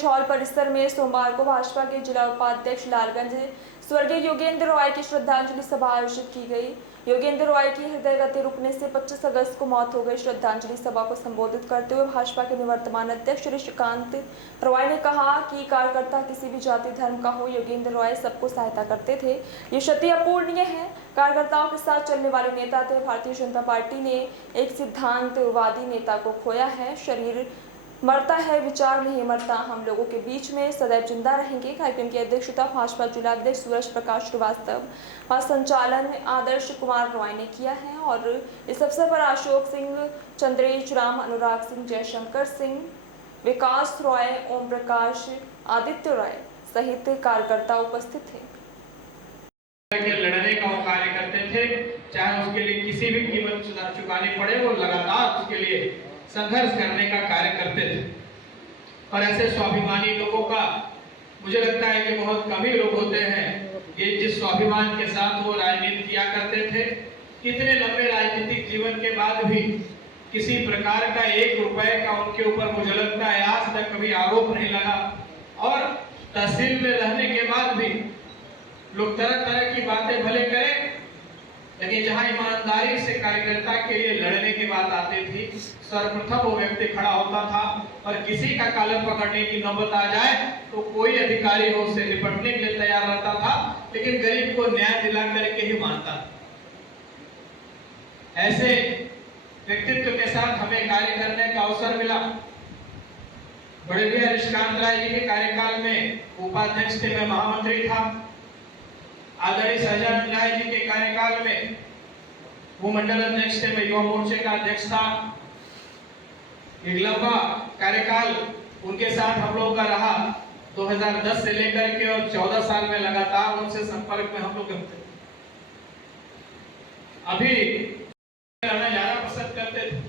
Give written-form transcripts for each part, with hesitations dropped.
College hall परिसर में सोमवार को भाजपा के जिला उपाध्यक्ष लालगंज स्वर्गीय योगेंद्र रॉय की श्रद्धांजलि सभा आयोजित की गई। योगेंद्र रॉय की हृदय गति रुकने से 25 अगस्त को मौत हो गई। श्रद्धांजलि सभा को संबोधित करते हुए भाजपा के निवर्तमान अध्यक्ष ऋषिकांत रॉय ने कहा कि कार्यकर्ता किसी भी जाति धर्म का हो, योगेंद्र रॉय सबको सहायता करते थे। ये क्षति अपूरणीय है। कार्यकर्ताओं के साथ चलने वाले नेता थे। भारतीय जनता पार्टी ने एक सिद्धांतवादी नेता को खोया है। शरीर मरता है, विचार नहीं मरता। हम लोगों के बीच में सदैव जिंदा रहेंगे। कार्यक्रम की अध्यक्षता भाजपा जिलाध्यक्ष सूरज प्रकाश श्रीवास्तव व संचालन आदर्श कुमार रॉय ने किया है और इस अवसर पर अशोक सिंह, चंद्रेश राम, अनुराग सिंह, जयशंकर सिंह, विकास रॉय, ओम प्रकाश, आदित्य रॉय सहित कार्यकर्ता उपस्थित थे। लड़ने का वो कार्य करते थे, चाहे उसके लिए किसी भी कीमत चुकानी पड़े, वो लगातार उसके लिए संघर्ष करने का कार्य करते थे। और ऐसे स्वाभिमानी लोगों का मुझे लगता है कि बहुत कम ही लोग होते हैं ये जिस स्वाभिमान के साथ वो राजनीति किया करते थे। कितने लंबे राजनीतिक जीवन के बाद भी किसी प्रकार का 1 रुपए का उनके ऊपर मुझे लगता है आज तक कभी आरोप नहीं लगा। और तहसील में रहने के बाद भी लोग तरह तरह की बातें भले करें, लेकिन जहां ईमानदारी से कार्यकर्ता के लिए लड़ने की बात आती थी, सर्वप्रथम वो व्यक्ति खड़ा होता था। और किसी का कॉलर पकड़ने की नौबत आ जाए तो कोई अधिकारी हो उससे निपटने के लिए तैयार रहता था, लेकिन गरीब को न्याय दिला करके ही मानता। ऐसे व्यक्तित्व के साथ हमें कार्य करने का अवसर मिला। बड़े भैया ऋषिकांत राय जी के कार्यकाल में उपाध्यक्ष थे, मैं महामंत्री था। आदरणीय सहजानंद राय जी के कार्यकाल में वो मंडल अध्यक्ष थे, मैं युवा मोर्चे का अध्यक्ष था। एक लंबा कार्यकाल उनके साथ हम लोगों का रहा। 2010 से लेकर के और 14 साल में लगातार उनसे संपर्क में हम लोग थे। अभी रहना ज्यादा पसंद करते थे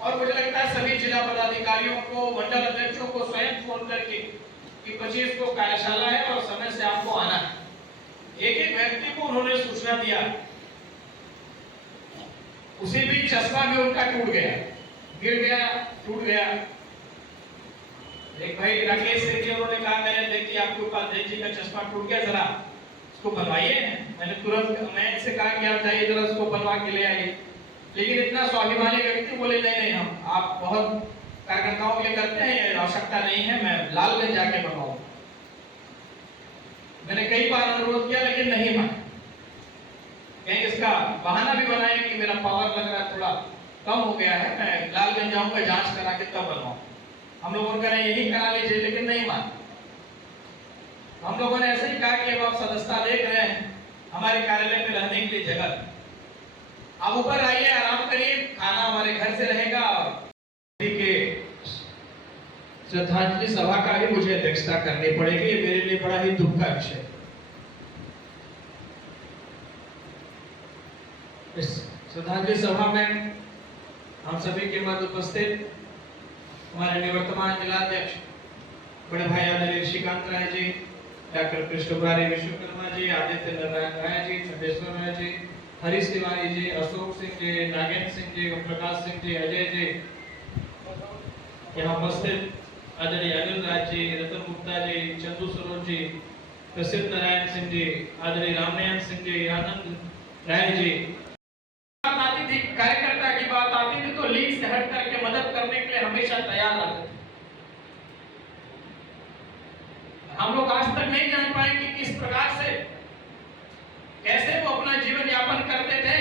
और मुझे लगता है सभी जिला पदाधिकारियों को, मंडल अध्यक्षों को स्वयं फोन करके कि 25 को कार्यशाला है और समय से आपको आना है। एक एक व्यक्ति को उन्होंने सूचना दिया। उसी बीच चश्मा भी उनका टूट गया, गिर गया, टूट गया। एक भाई राकेश सिंह जी, उन्होंने कहा देखिए आपके उपाध्यक्ष जी का चश्मा टूट गया, जरा इसको बनवाइए। मैंने तुरंत मैं इनसे कहा कि आप जाइए जरा इसको बनवा के ले आइए। लेकिन इतना स्वाभिमानी व्यक्ति बोले नहीं, हम आप बहुत कार्यकर्ताओं के लिए करते हैं, आवश्यकता नहीं है, मैं लालगंज जाके बनवाऊंगा। मैंने कई बार अनुरोध किया लेकिन नहीं माना। कहीं इसका बहाना भी बनाया कि मेरा पावर लग रहा है थोड़ा कम हो गया है, मैं लालगंज जाऊंगा, जांच करा के तब बनवाऊं। हम लोगों ने कहा यही करा लीजिए, लेकिन नहीं माना। हम लोगों ने ऐसे ही कहा कि अब आप सदस्यता देख रहे हैं, हमारे कार्यालय में रहने के लिए जगह, आप ऊपर आइए, आराम करिए, खाना हमारे घर से रहेगा। श्रद्धांजलि सभा का ही मुझे अध्यक्षता करनी पड़ेगी, ये मेरे लिए बड़ा ही दुख का विषय। इस श्रद्धांजलि सभा में हम सभी के मध्य उपस्थित हमारे निवर्तमान जिलाध्यक्ष बड़े भाई आदरणीय ऋषिकांत राय जी, डॉक्टर कृष्ण कुमारी विश्वकर्मा जी, आदित्य नारायण राय जी, चंदेश्वर राय जी, हरीश तिवारी जी, अशोक सिंह जी, नागेंद्र सिंह जी, प्रकाश सिंह जी, अजय जी, यहाँ उपस्थित आदरणीय अनिल राज जी, रतन गुप्ता जी, चंदू सरोज जी, प्रसिद्ध नारायण सिंह जी, आदरणीय रामनयन सिंह जी, आनंद राय जी। बात आती थी, कार्यकर्ता की बात आती थी तो लीग से हट करके मदद करने के लिए हमेशा तैयार रहते थे। हम लोग आज तक नहीं जान पाए कि किस प्रकार से कैसे वो अपना जीवन यापन करते थे,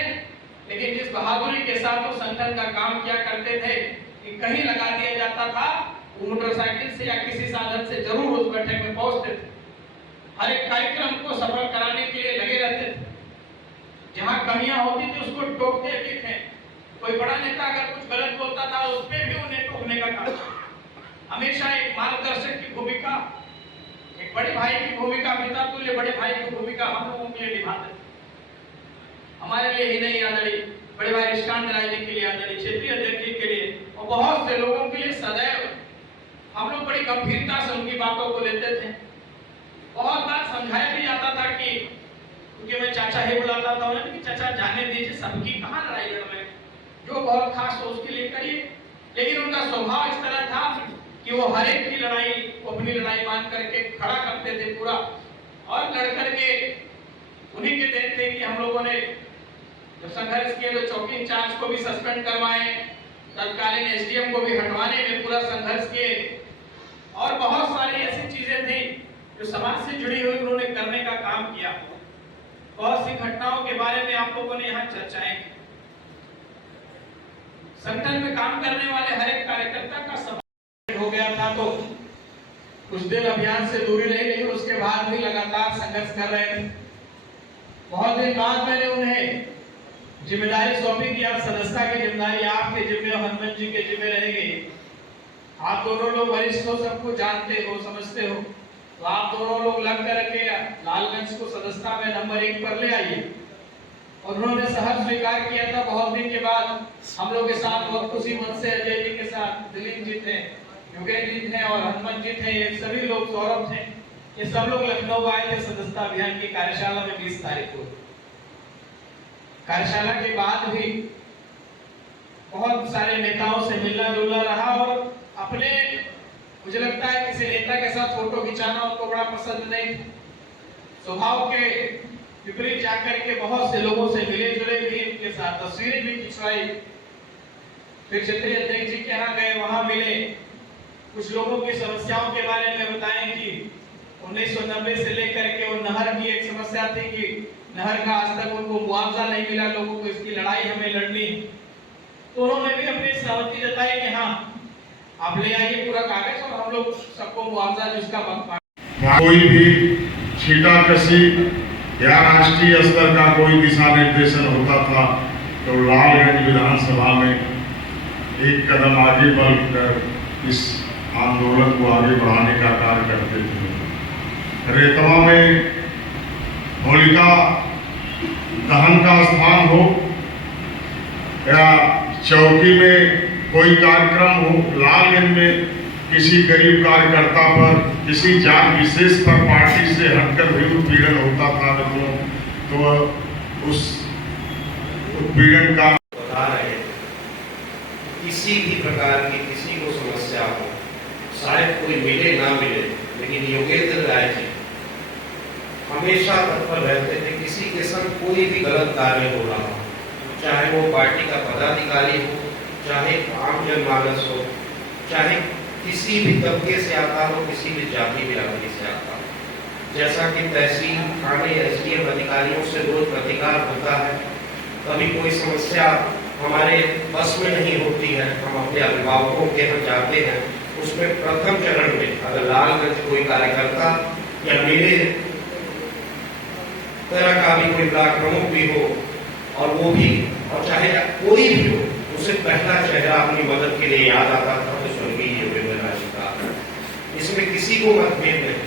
लेकिन जिस बहादुरी के साथ वो संगठन का काम किया करते थे कि कहीं लगा दिया जाता था, वो मोटरसाइकिल से या किसी साधन से जरूर उस बैठक में पहुंचते थे। हर एक कार्यक्रम को सफल कराने के लिए लगे रहते थे। जहां कमियां होती थी उसको टोकते भी थे। कोई बड़ा नेता अगर कुछ गलत बोलता था उस पे भी उन्हें टोकने का काम। हमेशा एक मार्गदर्शक की भूमिका, एक बड़े भाई की भूमिका, पिता तुल्य बड़े भाई की भूमिका हम लोगों के लिए निभाते थे। हमारे लिए ही नहीं, आदरणीय बड़े भाई ऋषिकांत राय जी के लिए, आदरणीय क्षेत्रीय अध्यक्ष जी के लिए और बहुत से लोगों के लिए सदैव हम लोग बड़ी गंभीरता से उनकी बातों को लेते थे। बहुत बार समझाया भी जाता था कि क्योंकि मैं चाचा ही बुलाता था उन्हें कि चाचा जाने दीजिए, सबकी कहाँ लड़ाई लड़ रहे हैं, जो बहुत खास हो उसके लिए करिए। लेकिन उनका स्वभाव इस तरह था कि वो हर एक की लड़ाई को अपनी लड़ाई मान करके खड़ा करते थे पूरा, और लड़ करके उन्हीं के देन थे कि हम लोगों ने जब संघर्ष किए तो चौकी इंचार्ज को भी सस्पेंड करवाए, तत्कालीन एसडीएम को भी हटवाने में पूरा संघर्ष किए, और बहुत सारी ऐसी चीजें थी जो समाज से जुड़ी हुई उन्होंने करने का काम किया। बहुत सी घटनाओं के बारे में आप लोगों ने यहाँ चर्चाएं की। संगठन में काम करने वाले हर एक कार्यकर्ता का समावेश हो गया था, तो कुछ दिन अभियान से दूरी रही, लेकिन उसके बाद भी लगातार संघर्ष कर रहे थे। बहुत दिन बाद मैंने उन्हें जिम्मेदारी सौंपी कि आप सदस्यता की जिम्मेदारी आपके जिम्मे और हनुमान जी के जिम्मे रहेगी। आप दोनों लोग वरिष्ठ हो, सबको जानते हो, समझते हो, तो आप दोनों लोग लग करके लालगंज को सदस्यता में नंबर 1 पर ले आइए। और उन्होंने सहर्ष स्वीकार किया था। बहुत दिन के बाद हम लोग के साथ बहुत खुशी मन से अजय जी के साथ दिलीप जी थे, योगेश जी थे और हनुमान जी थे, ये सभी लोग, सौरभ थे, ये सब लोग लखनऊ आए थे सदस्यता अभियान की कार्यशाला में 20 तारीख को। कार्यशाला के बाद भी बहुत सारे नेताओं से मिलना जुलना रहा, और अपने, मुझे लगता है किसी नेता के साथ फोटो खिंचाना उनको बड़ा पसंद नहीं, स्वभाव के विपरीत जाकर के बहुत से लोगों से मिले जुले भी, उनके साथ तस्वीरें भी खिंचवाई। फिर क्षेत्रीय अध्यक्ष जी के यहाँ गए, वहां मिले, कुछ लोगों की समस्याओं के बारे में बताएं कि 1990 से लेकर के वो नहर की एक समस्या थी कि नहर का आज तक उनको मुआवजा नहीं मिला, लोगों को इसकी लड़ाई हमें लड़नी। तो उन्होंने भी अपनी सहमति जताई कि हाँ आप ले आइए पूरा कागज और हम लोग सबको मुआवजा जिसका कोई भी छीटाकशी या राष्ट्रीय स्तर का कोई दिशा निर्देशन होता था तो लालगंज विधानसभा में एक कदम आगे बढ़कर इस आंदोलन को आगे बढ़ाने का कार्य करते थे। रेतवा में होलिका दहन का स्थान हो या चौकी में कोई कार्यक्रम हो, लालगंज में किसी गरीब कार्यकर्ता पर, किसी जात विशेष पर पार्टी से हटकर भी उत्पीड़न होता था तो उस उत्पीड़न का बता रहे हैं। किसी भी प्रकार की किसी को समस्या हो, शायद कोई मिले ना मिले, लेकिन योगेंद्र राय जी हमेशा तत्पर रहते थे। किसी के संग कोई भी गलत कार्य हो रहा हो, चाहे वो पार्टी का पदाधिकारी हो, चाहे आम जनमानस हो, चाहे किसी भी तबके से आता हो, किसी भी जाति बिरादरी से आता हो। जैसा कि तहसील, थाने, एसडीएम अधिकारियों से रोज प्रतिकार होता है, कभी कोई समस्या हमारे बस में नहीं होती है, हम अपने अभिभावकों के यहाँ जाते हैं। उसमें प्रथम चरण में अगर लालगंज कोई कार्यकर्ता या मेरे तरह का भी कोई ब्लॉक प्रमुख भी हो, और वो भी, और चाहे कोई भी हो, उसे पहला चेहरा अपनी मदद के लिए याद आता था तो स्वर्गीय योगेंद्र राय जी का। इसमें किसी को मतभेद नहीं,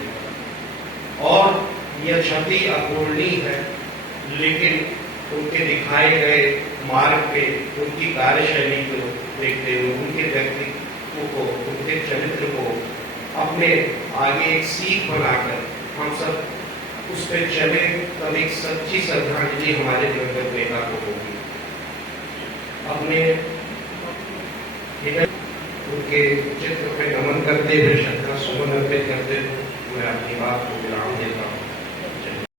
और यह क्षति अपूरणीय है, लेकिन उनके दिखाए गए मार्ग पे, उनकी कार्यशैली को देखते हुए, उनके व्यक्तित्व को, उनके चरित्र को अपने आगे एक सीख बनाकर हम सब उस पर चले, तब एक सच्ची श्रद्धांजलि हमारे दिवंगत नेता को होगी। अपने उनके चित्र पे नमन करते हुए, श्रद्धा सुमन अर्पित करते हुए मैं अपनी बात को विराम देता हूँ।